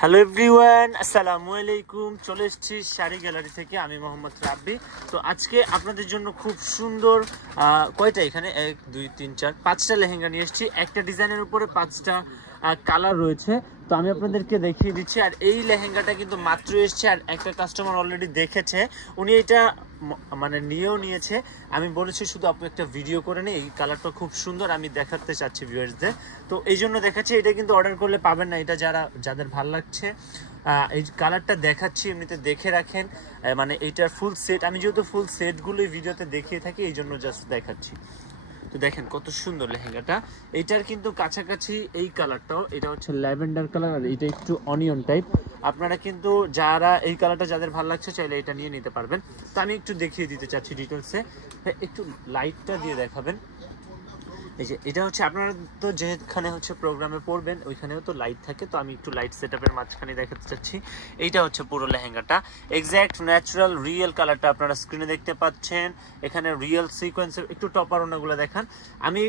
Hello everyone, আসসালামু আলাইকুম। চলে এসেছি শাড়ি গ্যালারি থেকে, আমি মোহাম্মদ রাব্বি। তো আজকে আপনাদের জন্য খুব সুন্দর কয়টা এখানে 1 2 3 4 5টা লেহেঙ্গা নিয়ে এসেছি। একটা ডিজাইনের উপরে 5টা কালার রয়েছে, তো আমি আপনাদেরকে দেখিয়ে দিচ্ছি। আর এই লেহেঙ্গাটা কিন্তু মাত্র এসছে, আর একটা কাস্টমার অলরেডি দেখেছে, উনি এটা মানে নিয়েও নিয়েছে। আমি বলেছি শুধু আপনি একটা ভিডিও করে নিই, এই কালারটা খুব সুন্দর, আমি দেখাতে চাচ্ছি ভিউয়ার্সদের। তো এই জন্য দেখাচ্ছি, এটা কিন্তু অর্ডার করলে পাবেন না। এটা যাদের ভালো লাগছে এই কালারটা দেখাচ্ছি, এমনিতে দেখে রাখেন। মানে এইটার ফুল সেট, আমি যেহেতু ফুল সেটগুলোই ভিডিওতে দেখিয়ে থাকি, এই জন্য জাস্ট দেখাচ্ছি। তো দেখেন কত সুন্দর লেহেঙ্গাটা। এইটার কিন্তু কাছাকাছি এই কালারটাও, এটা হচ্ছে ল্যাভেন্ডার কালার, আর এটা একটু অনিয়ন টাইপ। আপনারা কিন্তু যারা এই কালারটা যাদের ভালো লাগছে চাইলে এটা নিয়ে নিতে পারবেন। তো আমি একটু দেখিয়ে দিতে চাচ্ছি ডিটেলসে, একটু লাইটটা দিয়ে দেখাবেন। এই যে এটা হচ্ছে, আপনারা তো যেখানে হচ্ছে প্রোগ্রামে পড়বেন ওইখানেও তো লাইট থাকে, তো আমি একটু লাইট সেটআপের মাঝখানে দেখাতে চাচ্ছি। এইটা হচ্ছে পুরো লেহেঙ্গাটা, এক্স্যাক্ট ন্যাচারাল রিয়েল কালারটা আপনারা স্ক্রিনে দেখতে পাচ্ছেন। এখানে রিয়েল সিকোয়েন্সের একটু টপার ওনাগুলো দেখান। আমি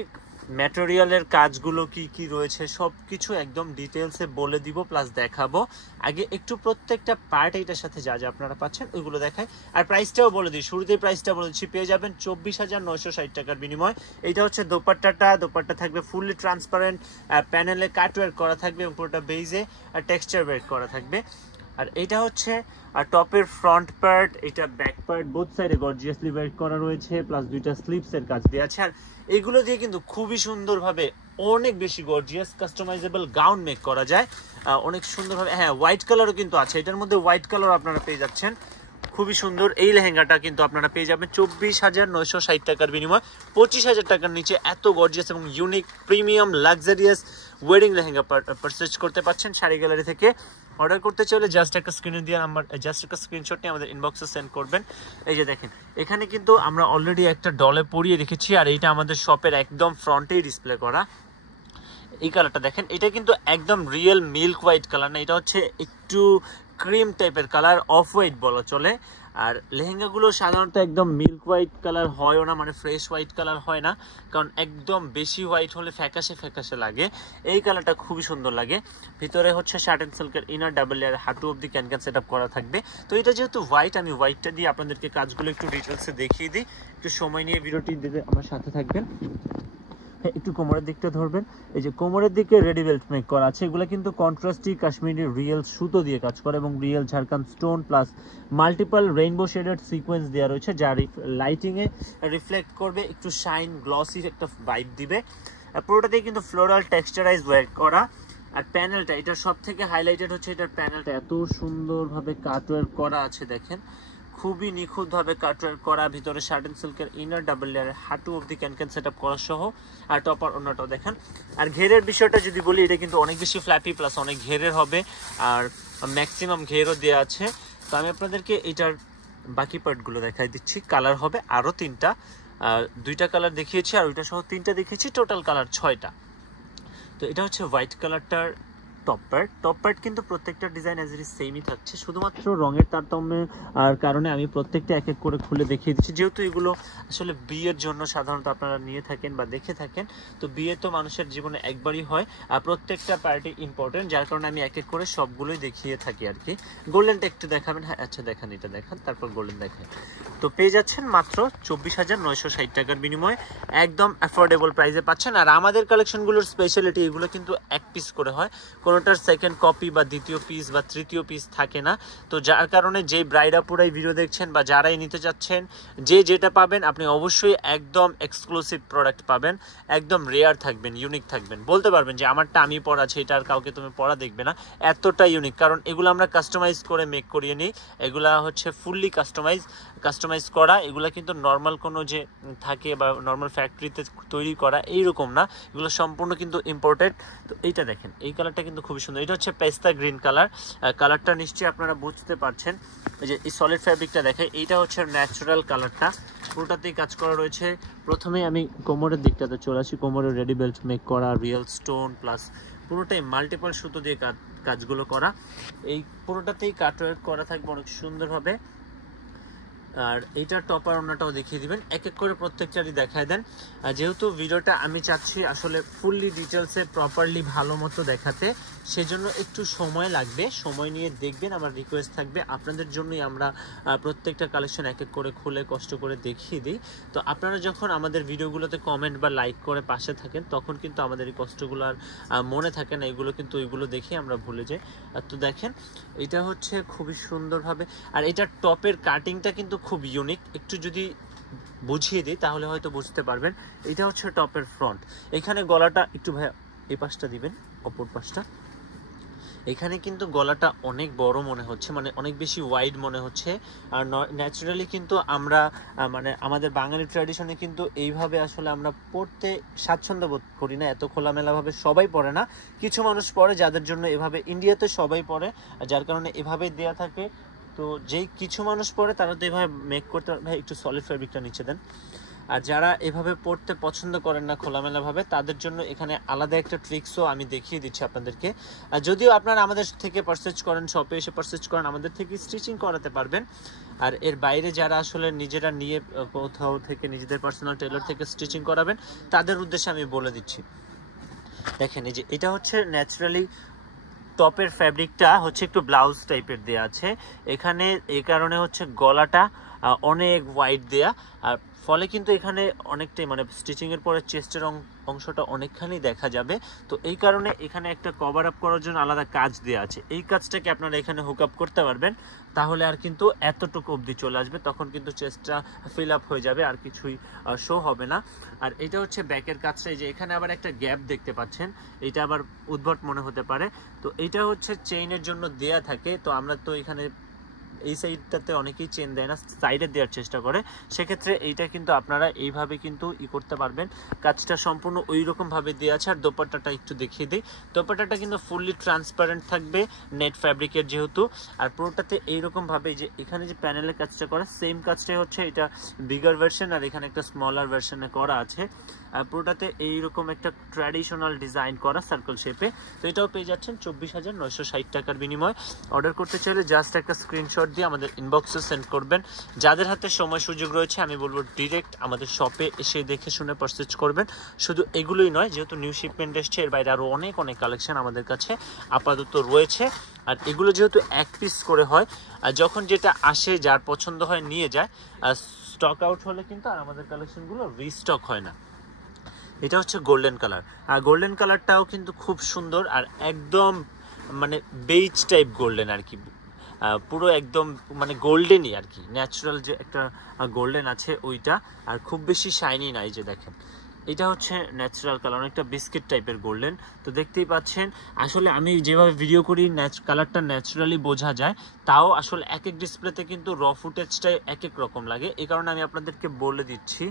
ম্যাটেরিয়ালের কাজগুলো কি কি রয়েছে সব কিছু একদম ডিটেলসে বলে দিব, প্লাস দেখাবো। আগে একটু প্রত্যেকটা পার্ট এইটার সাথে যা যা আপনারা পাচ্ছেন ওইগুলো দেখায়। আর প্রাইসটাও বলে দিই, শুরুতেই প্রাইসটা বলে দিচ্ছি, পেয়ে যাবেন 24,960 টাকার বিনিময়। এইটা হচ্ছে দোপাট্টা থাকবে ফুললি ট্রান্সপারেন্ট, প্যানেলে কাটওয়ার্ক করা থাকবে এবং পুরোটা বেইজে আর টেক্সচার ওয়ার্ক করা থাকবে। আর এটা হচ্ছে আর টপের ফ্রন্ট পার্ট, এটা ব্যাক পার্ট, বোথ সাইডে গর্জিয়াসলি ওয়ার্ক করা রয়েছে, প্লাস দুইটা স্লিপসের কাজ দেওয়া আছে। আর এগুলো দিয়ে কিন্তু খুবই সুন্দরভাবে অনেক বেশি গর্জিয়াস কাস্টমাইজেবল গাউন মেক করা যায় অনেক সুন্দরভাবে। হ্যাঁ, হোয়াইট কালারও কিন্তু আছে, এটার মধ্যে হোয়াইট কালার আপনারা পেয়ে যাচ্ছেন। খুবই সুন্দর এই লেহেঙ্গাটা কিন্তু আপনারা পেয়ে যাবেন 24,960 টাকার বিনিময়। 25,000 টাকার নিচে এত গর্জিয়াস এবং unique premium luxurious wedding lehenga purchase করতে পারছেন শাড়ি গ্যালারি থেকে। অর্ডার করতে চাইলে জাস্ট একটা স্ক্রিনে দিয়ে নাম্বার, জাস্ট একটা স্ক্রিনশট নিয়ে আমাদের ইনবক্সে সেন্ড করবেন। এই যে দেখেন, এখানে কিন্তু আমরা অলরেডি একটা ডলে পরিয়ে রেখেছি, আর এইটা আমাদের শপের একদম ফ্রন্টেই ডিসপ্লে করা। এই কালারটা দেখেন, এটা কিন্তু একদম রিয়েল মিল্ক হোয়াইট কালার না, এটা হচ্ছে একটু ক্রিম টাইপের কালার, অফ হোয়াইট বলা চলে। আর লেহেঙ্গাগুলো সাধারণত একদম মিল্ক হোয়াইট কালার হয়ও না, মানে ফ্রেশ হোয়াইট কালার হয় না, কারণ একদম বেশি হোয়াইট হলে ফ্যাকাশে ফ্যাকাশে লাগে। এই কালারটা খুবই সুন্দর লাগে। ভিতরে হচ্ছে শার্ট অ্যান্ড সিল্কের ইনার, ডাবল লেয়ার, হাঁটু অব্দি ক্যান সেট আপ করা থাকবে। তো এটা যেহেতু হোয়াইট, আমি হোয়াইটটা দিয়ে আপনাদেরকে কাজগুলো একটু ডিটেলসে দেখিয়ে দিই। একটু সময় নিয়ে ভিডিওটি দিতে আমার সাথে থাকবেন। একটু কোমরের দিকটা ধরবেন। এই যে কোমরের দিকে রেডি বেল্ট মেক করা আছে, এগুলো কিন্তু কন্ট্রাস্টি কাশ্মীরি রিয়েল সুতো দিয়ে কাজ করে এবং real Jharkhand stone plus multiple rainbow shaded sequence দেওয়া রয়েছে, যা লাইটিংয়ে রিফ্লেক্ট করবে, একটু শাইন গ্লসি একটা ভাইব দিবে। পুরোটাতেই কিন্তু ফ্লোরাল টেক্সচারাইজ ওয়ার্ক করা। আর প্যানেলটা, এটা সব থেকে হাইলাইটেড হচ্ছে এটার প্যানেলটা, এত সুন্দরভাবে কাটওয়ার্ক করা আছে দেখেন, খুবই নিখুঁতভাবে কাটওয়ার্ক করা। ভিতরে শার্ট অ্যান্ড সিল্কের ইনার, ডাবল লেয়ারের হাঁটু অব্দি ক্যান সেট আপ করা সহ, আর টপার অন্যটাও দেখেন। আর ঘেরের বিষয়টা যদি বলি, এটা কিন্তু অনেক বেশি ফ্ল্যাপি প্লাস অনেক ঘেরের হবে, আর ম্যাক্সিমাম ঘেরও দেওয়া আছে। তো আমি আপনাদেরকে এটার বাকি পার্টগুলো দেখাই দিচ্ছি। কালার হবে আরও 3টা, 2টা কালার দেখিয়েছি, আর ওইটা সহ 3টা দেখিয়েছি, টোটাল কালার 6টা। তো এটা হচ্ছে হোয়াইট কালারটার টপ পার্ট কিন্তু প্রত্যেকটা ডিজাইন অ্যাজ ইট ইজ সেমই থাকছে, শুধুমাত্র রঙের তারতম্যের আর কারণে আমি প্রত্যেকটা এক এক করে খুলে দেখিয়ে দিচ্ছি, যেহেতু এগুলো আসলে বিয়ের জন্য সাধারণত আপনারা নিয়ে থাকেন বা দেখে থাকেন। তো বিয়ে তো মানুষের জীবনে একবারই হয়, আর প্রত্যেকটা পার্টি ইম্পর্টেন্ট, যার কারণে আমি এক এক করে সবগুলোই দেখিয়ে থাকি আর কি। গোল্ডেনটা একটু দেখাবেন? হ্যাঁ, আচ্ছা দেখান, এটা দেখান, তারপর গোল্ডেন দেখান। তো পেয়ে যাচ্ছেন মাত্র 24,960 টাকার বিনিময়ে, একদম অ্যাফোর্ডেবল প্রাইসে পাচ্ছেন। আর আমাদের কালেকশনগুলোর স্পেশালিটি, এগুলো কিন্তু এক পিস করে হয়, কোনোটার সেকেন্ড কপি বা দ্বিতীয় পিস বা তৃতীয় পিস থাকে না। তো যার কারণে যেই ব্রাইডা পুরাই ভিডিও দেখছেন বা যারাই নিতে যাচ্ছেন, যে যেটা পাবেন আপনি অবশ্যই একদম এক্সক্লুসিভ প্রোডাক্ট পাবেন, একদম রেয়ার থাকবেন, ইউনিক থাকবেন, বলতে পারবেন যে আমারটা আমি পরা আছে, এটা আর কাউকে তুমি পরা দেখবে না, এতটা ইউনিক। কারণ এগুলো আমরা কাস্টমাইজ করে মেক করিয়ে নিই, এগুলা হচ্ছে ফুললি কাস্টমাইজ করা। এগুলো কিন্তু নর্মাল কোনো যে থাকে বা নর্মাল ফ্যাক্টরিতে তৈরি করা এইরকম না, এগুলো সম্পূর্ণ কিন্তু ইম্পোর্টেড। তো এইটা দেখেন, এই কালারটা কিন্তু খুবই সুন্দর, এটা হচ্ছে পেস্তা গ্রিন কালার। কালারটা নিশ্চয়ই আপনারা বুঝতে পারছেন, এই যে এই সলিড ফ্যাব্রিকটা দেখে, এইটা হচ্ছে ন্যাচারাল কালারটা, পুরোটাতেই কাজ করা রয়েছে। প্রথমে আমি কোমরের দিকটাতে চলে আসি, কোমরের রেডি বেল্ট মেক করা, রিয়েল স্টোন প্লাস পুরোটাই মাল্টিপল সুতো দিয়ে কাজগুলো করা। এই পুরোটাতেই কাটওয়ার্ক করা থাকবে অনেক সুন্দরভাবে। আর এইটার টপার ওনাটাও দেখিয়ে দিবেন, এক এক করে প্রত্যেকটারই দেখায় দেন। যেহেতু ভিডিওটা আমি চাচ্ছি আসলে ফুললি ডিটেলসে প্রপারলি ভালো মতো দেখাতে, সেজন্য একটু সময় লাগবে, সময় নিয়ে দেখবেন। আমার রিকোয়েস্ট থাকবে আপনাদের জন্যই আমরা প্রত্যেকটা কালেকশন এক এক করে খুলে কষ্ট করে দেখিয়ে দিই। তো আপনারা যখন আমাদের ভিডিওগুলোতে কমেন্ট বা লাইক করে পাশে থাকেন, তখন কিন্তু আমাদের এই কষ্টগুলো আর মনে থাকে না, এগুলো কিন্তু ওইগুলো দেখে আমরা ভুলে যাই। তো দেখেন এটা হচ্ছে খুবই সুন্দরভাবে, আর এটার টপের কাটিংটা কিন্তু খুব ইউনিক, একটু যদি বুঝিয়ে দিই তাহলে হয়তো বুঝতে পারবেন। এটা হচ্ছে টপের ফ্রন্ট, এখানে গলাটা একটু ভাইয়া এই পাশটা দিবেন, অপর পাশটা। এখানে কিন্তু গলাটা অনেক বড় মনে হচ্ছে, মানে অনেক বেশি ওয়াইড মনে হচ্ছে। আর ন্যাচারালি কিন্তু আমরা মানে আমাদের বাঙালি ট্র্যাডিশনে কিন্তু এইভাবে আসলে আমরা পড়তে স্বাচ্ছন্দ্য বোধ করি না, এত খোলামেলাভাবে সবাই পড়ে না, কিছু মানুষ পড়ে যাদের জন্য এভাবে, ইন্ডিয়াতে সবাই পড়ে যার কারণে এভাবেই দেয়া থাকে। তো যেই কিছু মানুষ পড়ে তারা তো এভাবে মেক করতে, ভাই একটু সলিড ফেব্রিকটা নিচে দেন। আর যারা এভাবে পড়তে পছন্দ করেন না খোলামেলাভাবে, তাদের জন্য এখানে আলাদা একটা ট্রিক্সও আমি দেখিয়ে দিচ্ছি আপনাদেরকে। যদিও আপনারা আমাদের থেকে পারচেজ করেন, শপে এসে পারচেজ করেন, আমাদের থেকে স্টিচিং করাতে পারবেন। আর এর বাইরে যারা আসলে নিজেরা নিয়ে কোথাও থেকে নিজেদের পার্সোনাল টেলর থেকে স্টিচিং করাবেন, তাদের উদ্দেশ্যে আমি বলে দিচ্ছি। দেখেন এই যে এটা হচ্ছে ন্যাচারালি টপের ফ্যাব্রিকটা হচ্ছে একটু ব্লাউজ টাইপের দেয়া আছে এখানে, এই কারণে হচ্ছে গলাটা অনেক ওয়াইড দেয়া, আর ফলে কিন্তু এখানে অনেকটাই মানে স্টিচিংয়ের পরে চেস্টের অংশটা অনেকখানি দেখা যাবে। তো এই কারণে এখানে একটা কভার আপ করার জন্য আলাদা কাজ দেওয়া আছে, এই কাজটাকে আপনারা এখানে হুক আপ করতে পারবেন, তাহলে আর কিন্তু এতটুকু অবধি চলে আসবে, তখন কিন্তু চেস্টটা ফিল আপ হয়ে যাবে, আর কিছুই শো হবে না। আর এটা হচ্ছে ব্যাকের কাজটা, এই যে এখানে আবার একটা গ্যাপ দেখতে পাচ্ছেন, এটা আবার উদ্ভট মনে হতে পারে। তো এইটা হচ্ছে চেইনের জন্য দেয়া থাকে, তো আমরা তো এখানে এই সাইডটাতে অনেকেই চেন দেয় না, সাইডে দেওয়ার চেষ্টা করে, সেক্ষেত্রে এইটা কিন্তু আপনারা এইভাবে কিন্তু করতে পারবেন। কাজটা সম্পূর্ণ ওই রকমভাবে দেওয়া আছে। আর দোপাট্টাটা একটু দেখিয়ে দিই, দোপাট্টাটা কিন্তু ফুললি ট্রান্সপারেন্ট থাকবে নেট ফ্যাব্রিকের যেহেতু। আর পুরোটাতে এইরকমভাবে যে এখানে যে প্যানেলের কাজটা করা, সেম কাজটাই হচ্ছে এটা বিগার ভার্সন, আর এখানে একটা স্মলার ভার্সনে করা আছে। আর পুরোটাতে এইরকম একটা ট্র্যাডিশনাল ডিজাইন করা সার্কেল শেপে। তো এটাও পেয়ে যাচ্ছেন 24,960 টাকার বিনিময়। অর্ডার করতে চাইলে জাস্ট একটা স্ক্রিনশট দিয়ে আমাদের ইনবক্সে সেন্ড করবেন। যাদের হাতে সময় সুযোগ রয়েছে আমি বলবো ডিরেক্ট আমাদের শপে এসে দেখে শুনে পারচেজ করবেন। শুধু এগুলোই নয়, যেহেতু নিউ শিপমেন্ট এসছে, এর বাইরে আরও অনেক কালেকশন আমাদের কাছে আপাতত রয়েছে। আর এগুলো যেহেতু এক পিস করে হয়, আর যখন যেটা আসে যার পছন্দ হয় নিয়ে যায়, আর স্টক আউট হলে কিন্তু আর আমাদের কালেকশনগুলো রিস্টক হয় না। এটা হচ্ছে গোল্ডেন কালার, আর গোল্ডেন কালারটাও কিন্তু খুব সুন্দর, আর একদম মানে বেইজ টাইপ গোল্ডেন আর কি, পুরো একদম মানে গোল্ডেনই আর কি, ন্যাচারাল যে একটা গোল্ডেন আছে ওইটা, আর খুব বেশি শাইনি নাই। যে দেখেন এটা হচ্ছে ন্যাচারাল কালার, অনেকটা বিস্কিট টাইপের গোল্ডেন। তো দেখতেই পাচ্ছেন আসলে আমি যেভাবে ভিডিও করি কালারটা ন্যাচারালি বোঝা যায়, তাও আসলে এক এক ডিসপ্লেতে কিন্তু র ফুটেজটাই এক এক রকম লাগে, এই কারণে আমি আপনাদেরকে বলে দিচ্ছি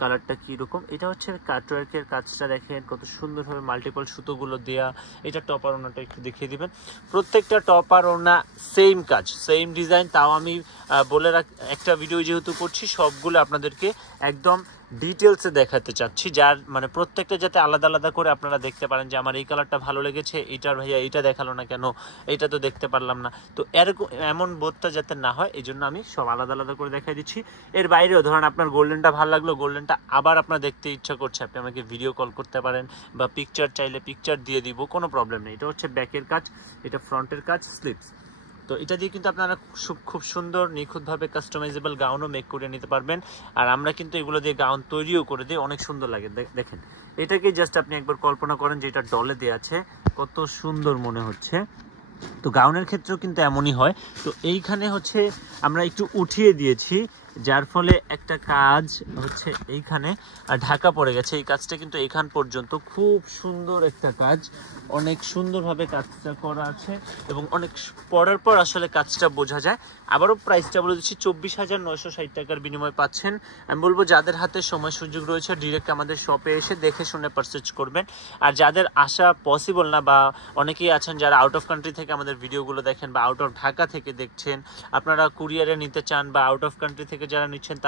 কালারটা কীরকম। এটা হচ্ছে কাটওয়ার্কের কাজটা দেখেন কত সুন্দরভাবে মাল্টিপল সুতোগুলো দেয়া। এটা টপার ওনাটা একটু দেখিয়ে দিবেন, প্রত্যেকটা টপার ওনা সেম কাজ সেম ডিজাইন। তাও আমি বলে একটা ভিডিও যেহেতু করছি, সবগুলো আপনাদেরকে একদম ডিটেলসে দেখাতে চাচ্ছি, যার মানে প্রত্যেকটা যাতে আলাদা আলাদা করে আপনারা দেখতে পারেন যে আমার এই কালারটা ভালো লেগেছে, এইটার ভাইয়া এইটা দেখালো না কেন, এইটা তো দেখতে পারলাম না। তো এরকম এমন বোধটা যাতে না হয়, এই জন্য আমি সব আলাদা আলাদা করে দেখাই দিচ্ছি। এর বাইরেও ধরেন আপনার গোল্ডেনটা ভালো লাগলো, গোল্ডেনটা আবার আপনার দেখতে ইচ্ছা করছে, আপনি আমাকে ভিডিও কল করতে পারেন, বা পিকচার চাইলে পিকচার দিয়ে দিব, কোনো প্রবলেম নেই। এটা হচ্ছে ব্যাকের কাজ, এটা ফ্রন্টের কাজ, স্লিপস। তো এটা দিয়ে কিন্তু আপনারা খুব সুন্দর নিখুঁতভাবে কাস্টমাইজেবল গাউনও মেক করে নিতে পারবেন। আর আমরা কিন্তু এগুলো দিয়ে গাউন তৈরিও করে দিই, অনেক সুন্দর লাগে। দেখেন এটাকে জাস্ট আপনি একবার কল্পনা করেন যে এটা ডলে দেওয়া আছে, কত সুন্দর মনে হচ্ছে। তো গাউনের ক্ষেত্রেও কিন্তু এমনই হয়। তো এইখানে হচ্ছে আমরা একটু উঠিয়ে দিয়েছি, যার ফলে একটা কাজ হচ্ছে এইখানে ঢাকা পড়ে গেছে, এই কাজটা কিন্তু এখান পর্যন্ত খুব সুন্দর একটা কাজ, অনেক সুন্দরভাবে কাজটা করা আছে, এবং অনেক পরার পর আসলে কাজটা বোঝা যায়। আবারও প্রাইসটা বলে দিচ্ছি, 24,960 টাকার বিনিময় পাচ্ছেন। আমি বলবো যাদের হাতে সময় সুযোগ রয়েছে ডিরেক্ট আমাদের শপে এসে দেখে শুনে পারচেজ করবেন। আর যাদের আসা পসিবল না, বা অনেকেই আছেন যারা আউট অফ কান্ট্রি থেকে আমাদের ভিডিওগুলো দেখেন, বা আউট অফ ঢাকা থেকে দেখছেন, আপনারা কুরিয়ারে নিতে চান, বা আউট অফ কান্ট্রি থেকে থেকে যারা নিচ্ছেন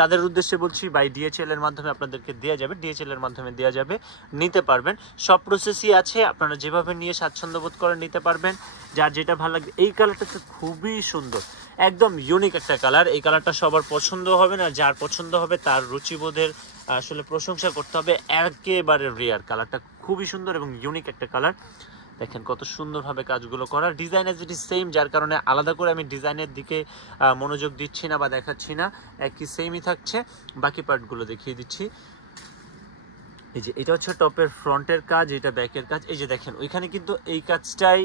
তাদের উদ্দেশ্যে বলছি, বাই ডিএচএল এর মাধ্যমে আপনাদেরকে দেওয়া যাবে, ডিএচএল এর মাধ্যমে দেওয়া যাবে, নিতে পারবেন। সব প্রসেসই আছে, আপনারা যেভাবে নিয়ে স্বাচ্ছন্দ্য বোধ করেন নিতে পারবেন। যার যেটা ভালো লাগবে। এই কালারটা তো খুবই সুন্দর, একদম ইউনিক একটা কালার। এই কালারটা সবার পছন্দ হবে না, যার পছন্দ হবে তার রুচিবোধের আসলে প্রশংসা করতে হবে। একেবারে রেয়ার কালারটা, খুবই সুন্দর এবং ইউনিক একটা কালার। দেখেন কত সুন্দরভাবে কাজগুলো করা, design as it is same, যার কারণে আলাদা করে আমি ডিজাইনের দিকে মনোযোগ দিচ্ছি না বা দেখাচ্ছি না, একই সেমই থাকছে। বাকি পার্টগুলো দেখিয়ে দিচ্ছি। এই যে এটা হচ্ছে টপের ফ্রন্টের কাজ, এটা ব্যাকের কাজ। এই যে দেখেন ওইখানে কিন্তু এই কাজটাই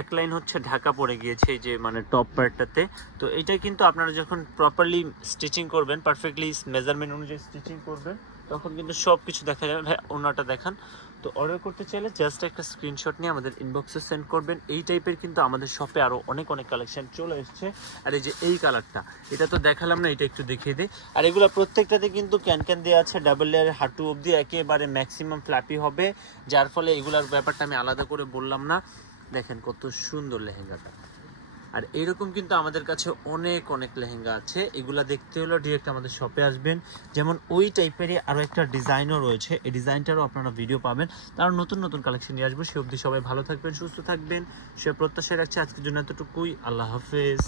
এক লাইন হচ্ছে ঢাকা পড়ে গিয়েছে, এই যে মানে টপ পার্টটাতে। তো এইটাই কিন্তু আপনারা যখন প্রপারলি স্টিচিং করবেন, পারফেক্টলি মেজারমেন্ট অনুযায়ী স্টিচিং করবেন, তখন কিন্তু সব কিছু দেখা যাবে। ভাই ওনাটা দেখান। তো অর্ডার করতে চাইলে জাস্ট একটা স্ক্রিনশট নিয়ে আমাদের ইনবক্সে সেন্ড করবেন। এই টাইপের কিন্তু আমাদের শপে আরও অনেক কালেকশন চলে এসছে। আর এই যে এই কালারটা, এটা তো দেখালাম না, এটা একটু দেখিয়ে দিই। আর এগুলো প্রত্যেকটাতে কিন্তু ক্যান দেওয়া আছে, ডাবল লেয়ারের হাঁটু অবধি, একেবারে ম্যাক্সিমাম ফ্ল্যাপি হবে, যার ফলে এগুলার ব্যাপারটা আমি আলাদা করে বললাম না। দেখেন কত সুন্দর লেহেঙ্গাটা। আর এইরকম কিন্তু আমাদের কাছে অনেক লেহেঙ্গা আছে। এগুলা দেখতে হলো ডিরেক্ট আমাদের শপে আসবেন। যেমন ওই টাইপেরই আরও একটা ডিজাইনও রয়েছে, এই ডিজাইনটারও আপনারা ভিডিও পাবেন। তার নতুন কালেকশন নিয়ে আসবো। সে অবধি সবাই ভালো থাকবেন, সুস্থ থাকবেন, সে প্রত্যাশা রাখছে। আজকের জন্য এতটুকুই। আল্লাহ হাফেজ।